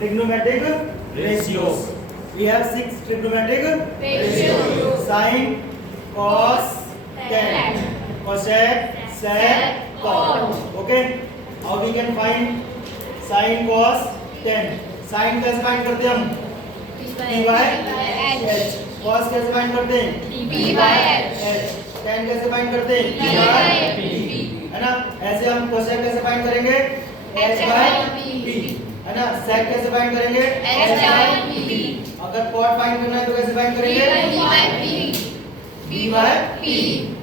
trigonometric ratios. We have 6 trigonometric ratios: sine, cos, tan, cosec, sec, cot. Okay. How we can find sine, cos, tan? Sine कैसे find करते हैं हम? p by h. cos कैसे find करते हैं? p by h. tan कैसे find करते हैं? p by p. है ना? ऐसे हम cosec कैसे फाइंड करेंगे? h by p. है ना? sec कैसे फाइंड करेंगे? h by p. अगर cot फाइंड करना है तो कैसे फाइंड करेंगे? p by p.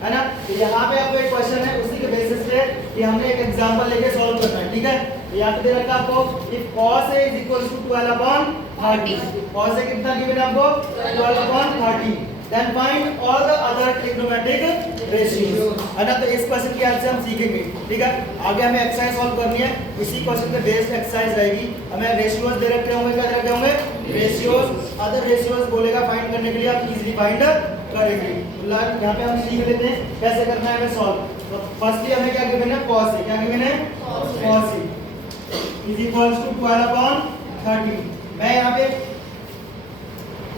है ना? तो यहाँ पे आपको एक क्वेश्चन है, उसी के बेसिस पे कि हमने एक एग्जांपल लेके सॉल्व करना है, ठीक है? यहाँ पे दे रखा है आपको if cos A is equals to 12/30. cos A कितना गिवन है आपको? 12/30. Then find all the other trigonometric ratios. है ना? तो इस क्वेश्चन की हेल्प से हम सीखेंगे, ठीक है? आगे हमें एक्सरसाइज सॉल्व करनी है, इसी क्वेश्चन पे बेस्ड एक्सरसाइज रहेगी। हमें रेशियोज दे रखे होंगे, क्या दे रखे होंगे? रेशियोज। अदर रेशियोज बोलेगा फाइंड करने के लिए, आप इजीली फाइंड करेंगे। यहाँ पे हम सीख लेते हैं कैसे करना है हमें सॉल्व। तो फर्स्टली हमें क्या गिवन है? cos A। क्या गिवन है? cos A is equals to 12/30. मैं यहाँ पे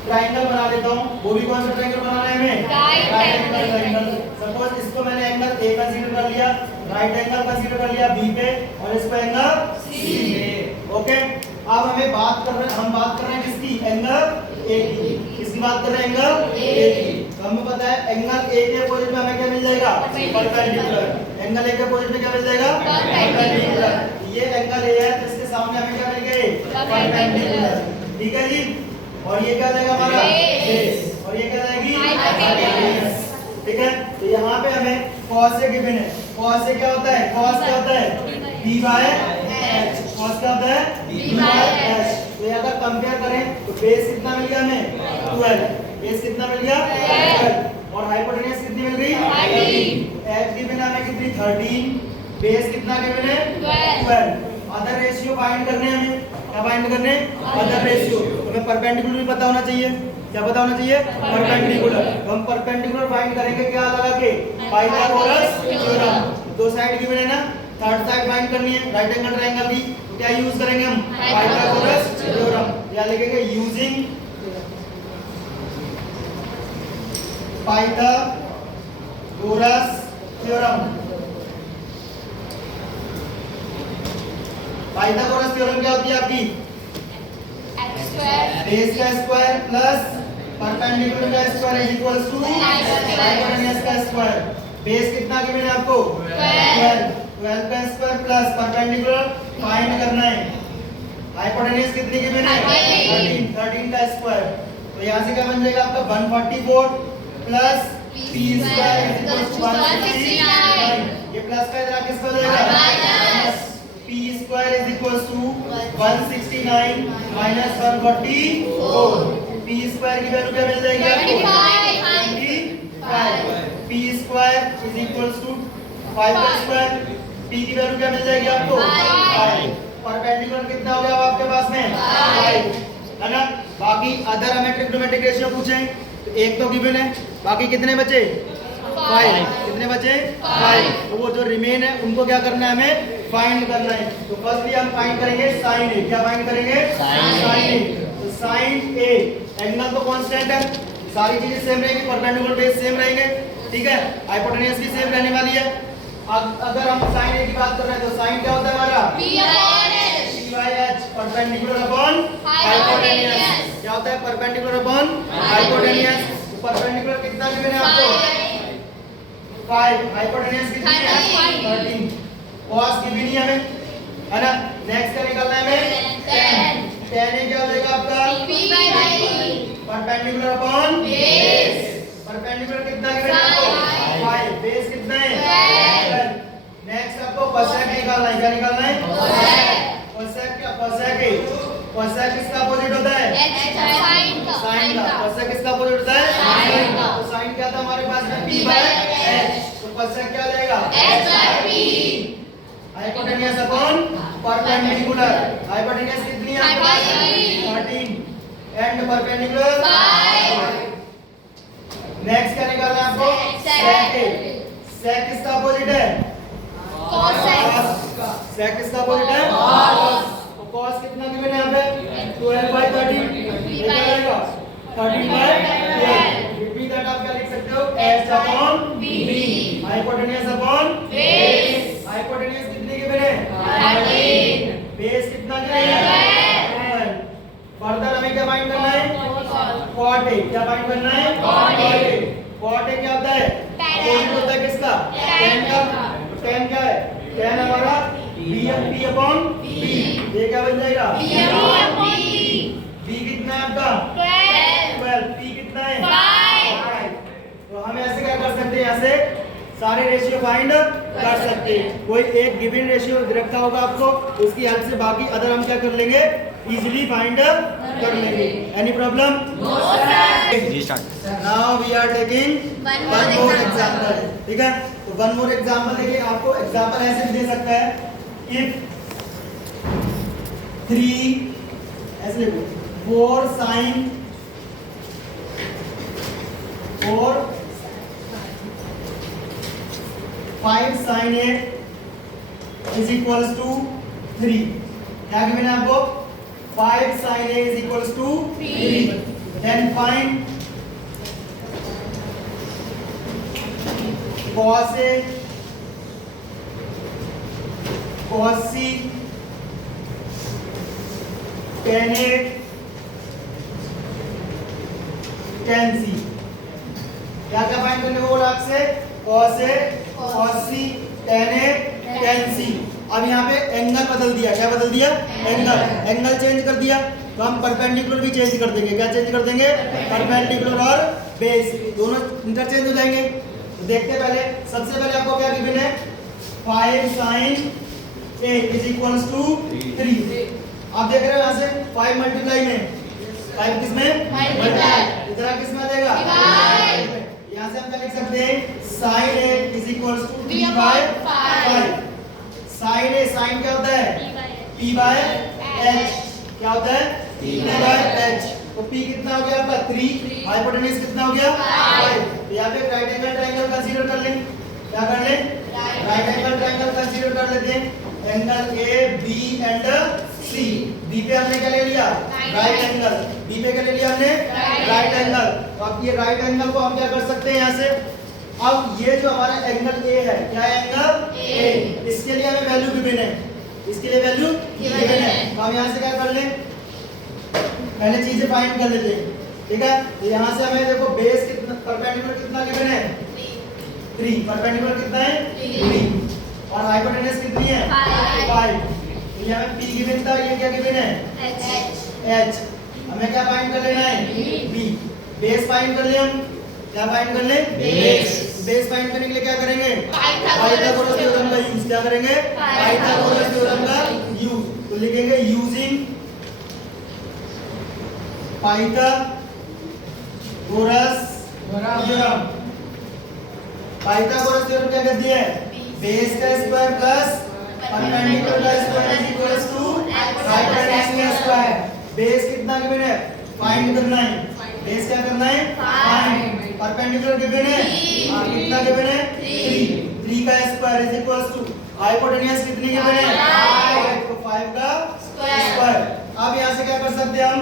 ट्राइंगल बना लेता हूँ। वो भी कौन सा ट्राइंगल बनाना है हमें? Right angle triangle. सपोज इसको मैंने एंगल A कंसीडर कर लिया, राइट एंगल कंसीडर कर लिया B पे, और इसको एंगल C पे। ओके। अब हमें बात कर रहे हैं किसकी? एंगल A की। किसकी बात कर रहे हैं? एंगल A की। तो हमें पता है एंगल A के अपोजिट में हमें क्या मिल जाएगा? परपेंडिकुलर। एंगल A के अपोजिट में क्या मिल जाएगा? परपेंडिकुलर। ये एंगल A है, तो इसके सामने हमें क्या मिल गए? परपेंडिकुलर। ठीक है जी। और ये क्या जाएगा हमारा? बेस। और ये क्या जाएगी? हाइपोटेन्यूज। ठीक है। तो यहाँ पे हमें cos A गिवन है। cos A क्या होता है? cos क्या होता है? b by h। cos क्या होता है? b by h। तो ये अगर कंपेयर करें तो बेस कितना मिल गया हमें? 12। बेस कितना मिल गया? 12। और हाइपोटेन्यूज कितनी मिल गई? 13। h गिवन है हमें कितनी? 13। बेस कितना गिवन है? 12। अदर रेशियो फाइंड करने हैं हमें। क्या फाइंड करने? Other ratio. हमें परपेंडिकुलर भी पता होना चाहिए। क्या पता होना चाहिए? परपेंडिकुलर। तो हम परपेंडिकुलर फाइंड करेंगे क्या लगा के? Pythagoras theorem. दो साइड गिवन है ना, थर्ड साइड फाइंड करनी है, राइट एंगल ट्रायंगल की। तो क्या यूज करेंगे हम? Pythagoras theorem. या लिखेंगे using Pythagoras theorem. Pythagoras theorem क्या होती है आपकी? बेस का स्क्वायर प्लस परपेंडिकुलर का square is equals to hypotenuse का स्क्वायर। बेस कितना गिवन है आपको? 12। 12 का स्क्वायर प्लस परपेंडिकुलर फाइंड करना है। हाइपोटेन्यूज कितनी गिवन है? 13। 13 का स्क्वायर। तो यहाँ से क्या बन जाएगा आपका? 144 plus p square is equals to 169। ये प्लस का इधर किसका हो जाएगा? Minus. p square is equals to 169 minus 144। p square की वैल्यू क्या मिल जाएगी आपको? 25। p square is equals to 5 का स्क्वायर। p की वैल्यू क्या मिल जाएगी आपको? 5। परपेंडिकुलर कितना हो गया आपके पास में? 5। है ना? बाकी अदर हमें ट्रिग्नोमेट्रिक रेशियो पूछे तो एक तो गिवन है, बाकी कितने बचे? 5। कितने बचे? 5। तो वो जो रिमेन है उनको क्या करना है? हमें फाइंड करना है। तो फर्स्टली हम फाइंड करेंगे साइन ए। क्या फाइंड करेंगे? साइन ए। तो साइन ए एंगल तो कांस्टेंट है, सारी चीजें सेम रहेंगी, परपेंडिकुलर बेस सेम रहेंगे, ठीक है? हाइपोटेन्यूज भी सेम रहने वाली है। अगर हम साइन ए की बात कर रहे हैं तो साइन क्या होता है हमारा? p by h। Perpendicular upon hypotenuse. क्या होता है? Perpendicular upon hypotenuse. परपेंडिकुलर कितना गिवन है आपको? 5। हाइपोटेन्यूज कितनी है? 13। cos की भी नहीं हमें, है ना? नेक्स्ट क्या निकालना है हमें? tan। tan ए क्या हो जाएगा आपका? Perpendicular upon base. परपेंडिकुलर कितना गिवन है आपको? 5। बेस कितना है? 12। नेक्स्ट आपको cosec निकालना है। क्या निकालना है? cosec क्या? cosec ए। cosec किसका अपोजिट होता है? sin का। cosec किसका अपोजिट होता है? sin का। तो sin क्या था हमारे पास में? p by h। तो cosec क्या हो जाएगा? h by p। Hypotenuse upon perpendicular. Hypotenuse कितनी है आपके पास? 13 एंड परपेंडिकुलर 5। नेक्स्ट क्या निकालना है आपको? sec। sec किसका अपोजिट है? cos। sec किसका अपोजिट है? cos। तो cos कितना गिवन है यहाँ पे? 12 by 13 ये क्या आएगा 13 by 12 रिपीट दैट आप क्या लिख सकते हो h upon b hypotenuse upon base hypotenuse कितने के बने 13 बेस कितना गिवन है फर्दर हमें क्या फाइंड करना है cot a क्या फाइंड करना है cot a क्या होता है अपोजिट होता है किसका tan का tan क्या है tan हमारा b अपॉन b ये क्या बन जाएगा b कितना है आपका 12 p कितना है 5 तो हम ऐसे क्या कर सकते हैं यहाँ से सारे रेशियो फाइंड कर सकते हैं कोई एक गिवन रेशियो रखा होगा आपको उसकी हेल्प से बाकी अदर हम क्या कर लेंगे इजीली फाइंड कर लेंगे any problem no sir ji start now we are taking one more example ठीक है तो वन मोर एग्जांपल देखिए आपको एग्जांपल ऐसे भी दे सकता है इफ 3 ऐसे लिखो 4 sin 4 5 sin 8 is equals to 3 क्या गिवन है आपको 5 sin a is equals to 3 then find cos a cos c tan a tan c क्या क्या फाइंड करने को बोला आपसे cos a cos c tan a tan c अब यहाँ पे एंगल बदल दिया क्या बदल दिया एंगल चेंज कर दिया तो हम परपेंडिकुलर भी चेंज कर देंगे क्या चेंज कर देंगे परपेंडिकुलर और बेस दोनों इंटरचेंज हो जाएंगे तो देखते पहले सबसे पहले आपको क्या गिवन है 5 sin a is equals to 3 आप देख रहे हो यहाँ से 5 मल्टीप्लाई में 5 किस में मल्टीप्लाई इधर किस में आ जाएगा यहाँ से हम क्या लिख सकते हैं sin a is equals to 3 by 5 sin a sin क्या होता है p by h क्या होता है p by h तो p कितना हो गया आपका 3 हाइपोटेन्यूज कितना हो गया 5 तो यहाँ पे राइट एंगल ट्रायंगल कंसीडर कर लें क्या कर लें राइट एंगल ट्रायंगल कंसीडर कर लेते हैं angle a b and c b पे हमने क्या ले लिया राइट एंगल b पे क्या ले लिया हमने राइट एंगल तो अब ये राइट एंगल को हम क्या कर सकते हैं यहाँ से अब ये जो हमारा एंगल A है क्या एंगल A इसके लिए हमें वैल्यू गिवन है इसके लिए वैल्यू गिवन है तो हम यहाँ से क्या कर लें पहले चीजें फाइंड कर लेते हैं ठीक है तो यहाँ से हमें देखो बेस कितना परपेंडिकुलर कितना गिवन है 3 परपेंडिकुलर कितना है 3 और हाइपोटेन्यूज कितनी है 5 तो यहाँ पे P गिवन था ये क्या गिवन है H हमें क्या फाइंड कर लेना है B बेस फाइंड कर ले हम क्या फाइंड कर ले बेस फाइंड करने के लिए क्या करेंगे पाइथागोरस थ्योरम का यूज क्या करेंगे पाइथागोरस थ्योरम का यूज तो लिखेंगे using Pythagoras theorem Pythagoras theorem क्या कहती है बेस का स्क्वायर प्लस परपेंडिकुलर का square is equals to hypotenuse का स्क्वायर बेस कितना गिवन है फाइंड करना है बेस क्या करना है फाइंड परपेंडिकुलर गिवन है कितना गिवन है 3 का square is equals to hypotenuse कितनी गिवन है 5 तो 5 का स्क्वायर अब यहां से क्या कर सकते हैं हम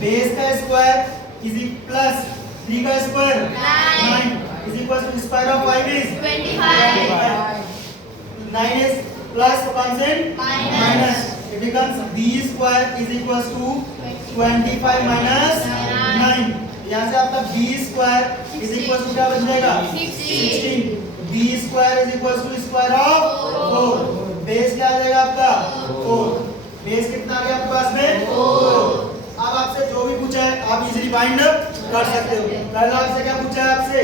बेस का स्क्वायर इज प्लस 3 का square 9 is equals to square of 5 is 25 9 is plus constant minus it becomes b square is equals to 25 minus 9 यहाँ से आपका b square is equal to क्या बन जाएगा 16 b square is equal to square of 4 base क्या आ जाएगा आपका 4 बेस कितना आ गया आपके पास में 4 अब आपसे जो भी पूछा है आप इजीली फाइंड कर सकते हो पहला आपसे क्या पूछा है आपसे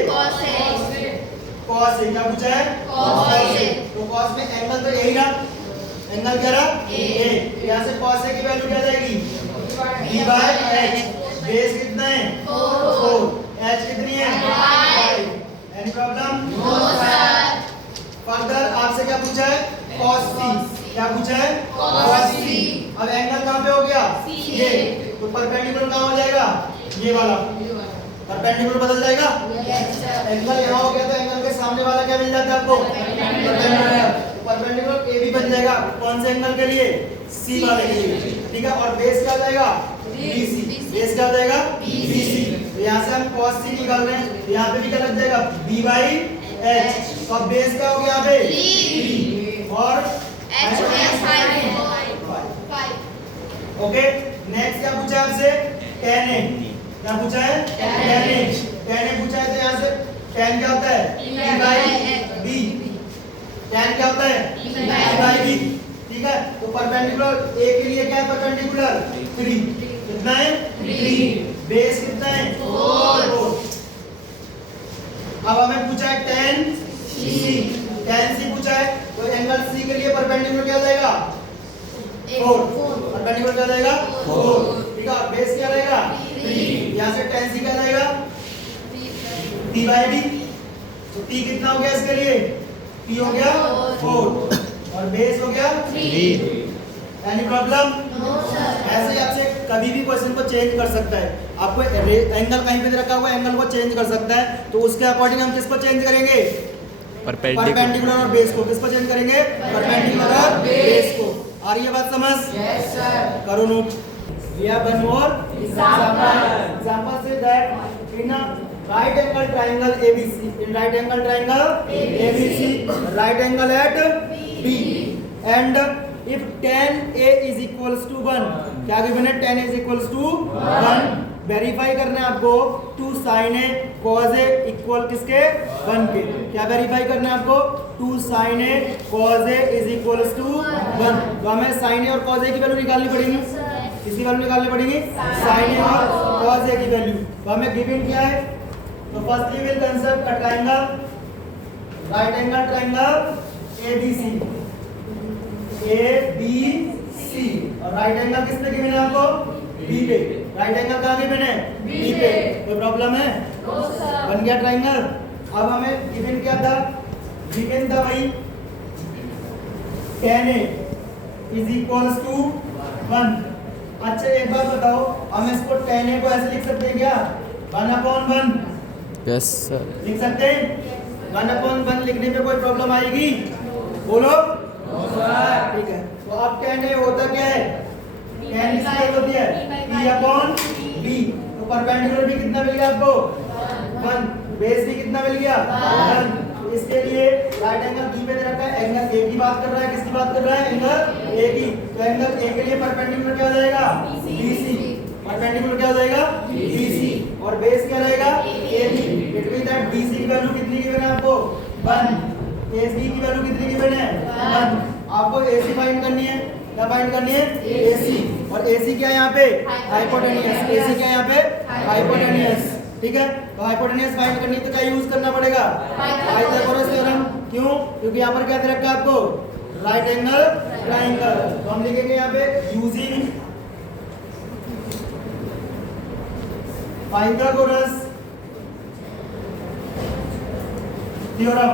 cos से क्या पूछा है cos से तो cos में एंगल तो यही रहा एंगल क्या रहा a यहाँ से cos a की वैल्यू क्या जाएगी b by h बेस कितना है 4 h कितनी है 5 any problem no sir further आपसे क्या पूछा है cos c क्या पूछा है cos c अब एंगल कहां पे हो गया ये तो परपेंडिकुलर कहां हो जाएगा ये वाला परपेंडिकुलर बदल जाएगा एंगल यहाँ हो गया तो एंगल के सामने वाला क्या मिल जाता है आपको परपेंडिकुलर ए भी बन जाएगा कौन से एंगल के लिए सी वाले के लिए, ठीक है। और बेस क्या हो जाएगा BC, बेस क्या हो जाएगा BC। तो यहाँ से हम cos C निकाल रहे हैं, तो यहाँ पे भी क्या लग जाएगा B/H। तो अब बेस क्या हो गया यहाँ पे 3 और ओके। नेक्स्ट क्या पूछा है आपसे tan A, क्या पूछा है tan A, tan A पूछा है। तो यहाँ से tan क्या होता है P/B, tan क्या होता है P/B, ठीक है। तो परपेंडिकुलर A के लिए क्या है परपेंडिकुलर 3, कितना है 3, बेस कितना है 4। अब हमें पूछा है tan C पूछा है, तो एंगल C के लिए परपेंडिकुलर क्या हो जाएगा 4, परपेंडिकुलर क्या हो जाएगा 4, ठीक है। बेस क्या रहेगा 3, यहाँ से tan C क्या रहेगा P/B। तो P कितना हो गया इसके लिए, P हो गया 4 और बेस हो गया 3। Any problem? ऐसे ही आपसे कभी भी क्वेश्चन को चेंज कर सकता है। आपको एंगल कहीं पे रखा हुआ एंगल को चेंज कर सकता है, तो उसके अकॉर्डिंग हम किसको चेंज करेंगे परपेंडिकुलर और बेस को। किसको चेंज करेंगे परपेंडिकुलर और बेस को। आ रही है बात समझ? Yes sir. करो note. We have one more example say that in a right angle triangle ABC, in right angle triangle ABC, right angle at B, and if tan A is equals to 1, क्या given है tan A is equals to 1, verify करना है आपको 2 sin A cos A equal किसके 1 के। क्या verify करना है आपको 2 sin A cos A is equals to 1। तो हमें sin A और cos A की वैल्यू निकालनी पड़ेगी, किसकी वैल्यू निकालनी पड़ेगी sin A और cos A की वैल्यू। तो हमें गिवन क्या है, तो first we will consider a triangle, right angle triangle ABC, और राइट एंगल किस पे गिवन है आपको B पे। राइट एंगल कहाँ गिवन है B पे। कोई प्रॉब्लम है? बन गया ट्रायंगल। अब हमें गिवन क्या था, गिवन था भाई tan A is equals to 1। अच्छा एक बात बताओ, हम इसको tan A को ऐसे लिख सकते हैं क्या 1/1? Yes sir. लिख सकते हैं 1/1 लिखने पे कोई प्रॉब्लम आएगी? बोलो ठीक है। तो अब tan A होता क्या है, tan इसकी होती है P/B। तो परपेंडिकुलर भी कितना मिल गया आपको 1, बेस भी कितना मिल गया 1। तो इसके लिए राइट एंगल B पे दे रखा है, एंगल A की बात कर रहा है, किसकी बात कर रहा है एंगल A की। तो एंगल A के लिए परपेंडिकुलर क्या हो जाएगा BC, परपेंडिकुलर क्या हो जाएगा BC, और बेस क्या रहेगा AB। It means that BC की वैल्यू कितनी गिवन है आपको 1, AC की वैल्यू कितनी गिवन है 1। आपको AC फाइंड करनी है, क्या फाइंड करनी है AC, और AC क्या है यहाँ पे हाइपोटेनियस, AC क्या है यहाँ पे हाइपोटेनियस, ठीक है। तो हाइपोटेनियस फाइंड करनी है तो क्या यूज करना पड़ेगा पाइथागोरस थ्योरम। क्यों? क्योंकि यहाँ पर क्या दे रखा है आपको राइट एंगल ट्रायंगल। तो हम लिखेंगे यहाँ पे यूजिंग पाइथागोरस थ्योरम।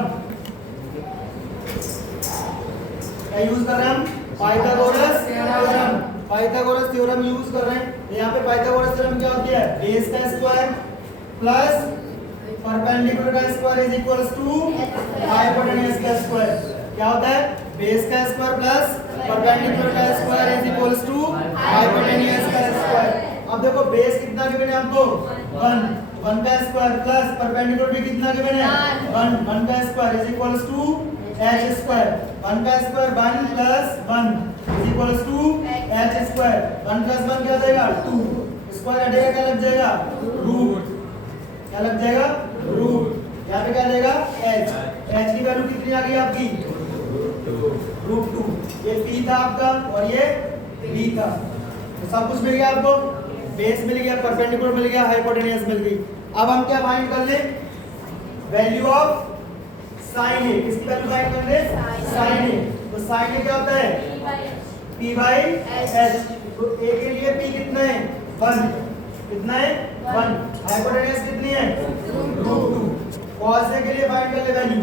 क्या यूज कर रहे हैं हम Pythagoras theorem. Pythagoras theorem use कर रहे हैं। यहाँ पे पाइथागोरस थ्योरम क्या होती है, बेस का स्क्वायर प्लस परपेंडिकुलर का square is equals to hypotenuse का स्क्वायर। क्या होता है, बेस का स्क्वायर प्लस परपेंडिकुलर का square is equals to hypotenuse का स्क्वायर। अब देखो बेस कितना गिवन है आपको 1 का स्क्वायर प्लस परपेंडिकुलर भी कितना गिवन है 1 का square is equals to h square. 1 का square 1 plus 1 is equals to h square. 1 plus 1 क्या हो जाएगा 2, स्क्वायर हटेगा क्या लग जाएगा रूट, क्या लग जाएगा रूट। यहाँ पे क्या जाएगा h की वैल्यू कितनी आ गई आपकी √2। ये p था आपका और ये b था। तो सब कुछ मिल गया आपको, बेस मिल गया, परपेंडिकुलर मिल गया, हाइपोटेन्यूज मिल गई। अब हम क्या फाइंड कर ले, वैल्यू ऑफ sin A। किसकी वैल्यू फाइंड कर ले sin A। तो sin A क्या होता है P/H। तो A के लिए P कितना है 1, कितना है 1, हाइपोटेन्यूज कितनी है √2। cos A के लिए फाइंड कर ले वैल्यू,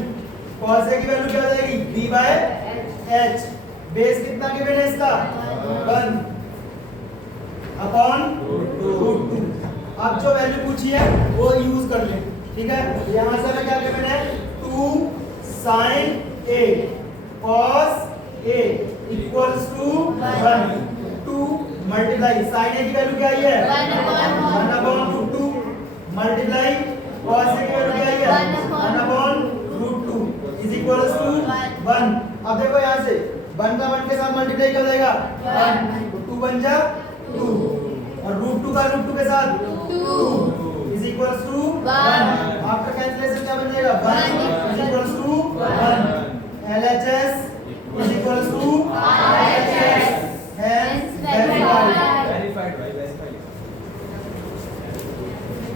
cos A की वैल्यू क्या हो जाएगी P/H। बेस कितना गिवन है इसका 1 अपॉन √2। अब जो वैल्यू पूछी है वो यूज कर ले, ठीक है। यहाँ से हमें क्या गिवन है 2 sin A cos A equals to 1 2 multiply sine A की वैल्यू क्या आई है 1/√2 मल्टीप्लाई cos ए की वैल्यू क्या आई है 1/√2 इज इक्वल्स टू 1। अब देखो यहाँ से 1 का 1 के साथ मल्टीप्लाई कर देगा 1 तो 2 बन जा 2 और √2 का √2 के साथ 2 is equals to 1। After cancellation क्या बन जाएगा 1 is equals to 1। LHS is equals to RHS hence verified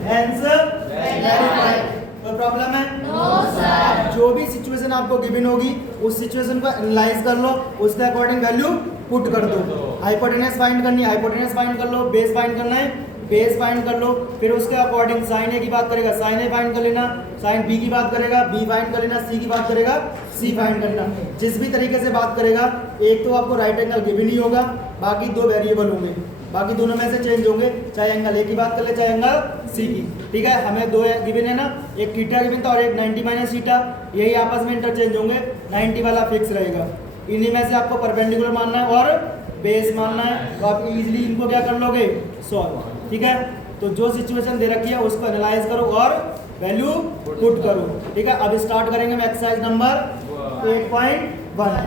hence verified। कोई प्रॉब्लम है नो सर। जो भी सिचुएशन आपको गिवन होगी उस सिचुएशन को एनालाइज कर लो, उसके अकॉर्डिंग वैल्यू पुट कर दो। हाइपोटेनस फाइंड करनी है हाइपोटेनस फाइंड कर लो, बेस फाइंड करना है बेस फाइंड कर लो, फिर उसके अकॉर्डिंग साइन ए की बात करेगा साइन ए फाइंड कर लेना, साइन बी की बात करेगा बी फाइंड कर लेना, सी की बात करेगा सी फाइंड कर लेना। जिस भी तरीके से बात करेगा एक तो आपको राइट एंगल गिवन ही होगा, बाकी दो वेरिएबल होंगे, बाकी दोनों में से चेंज होंगे, चाहे एंगल ए की बात कर ले चाहे एंगल सी की। ठीक है, हमें दो गिवन है ना, एक थीटा गिवन था और एक 90 माइनस थीटा, यही आपस में इंटरचेंज होंगे, 90 वाला फिक्स रहेगा। इन्हीं में से आपको परपेंडिकुलर मानना है और बेस मानना है, तो आप इजीली इनको क्या कर लोगे सॉल्व। ठीक है, तो जो सिचुएशन दे रखी है उसको एनालाइज करो और वैल्यू पुट करो। ठीक है, अब स्टार्ट करेंगे हम एक्सरसाइज नंबर 8.1।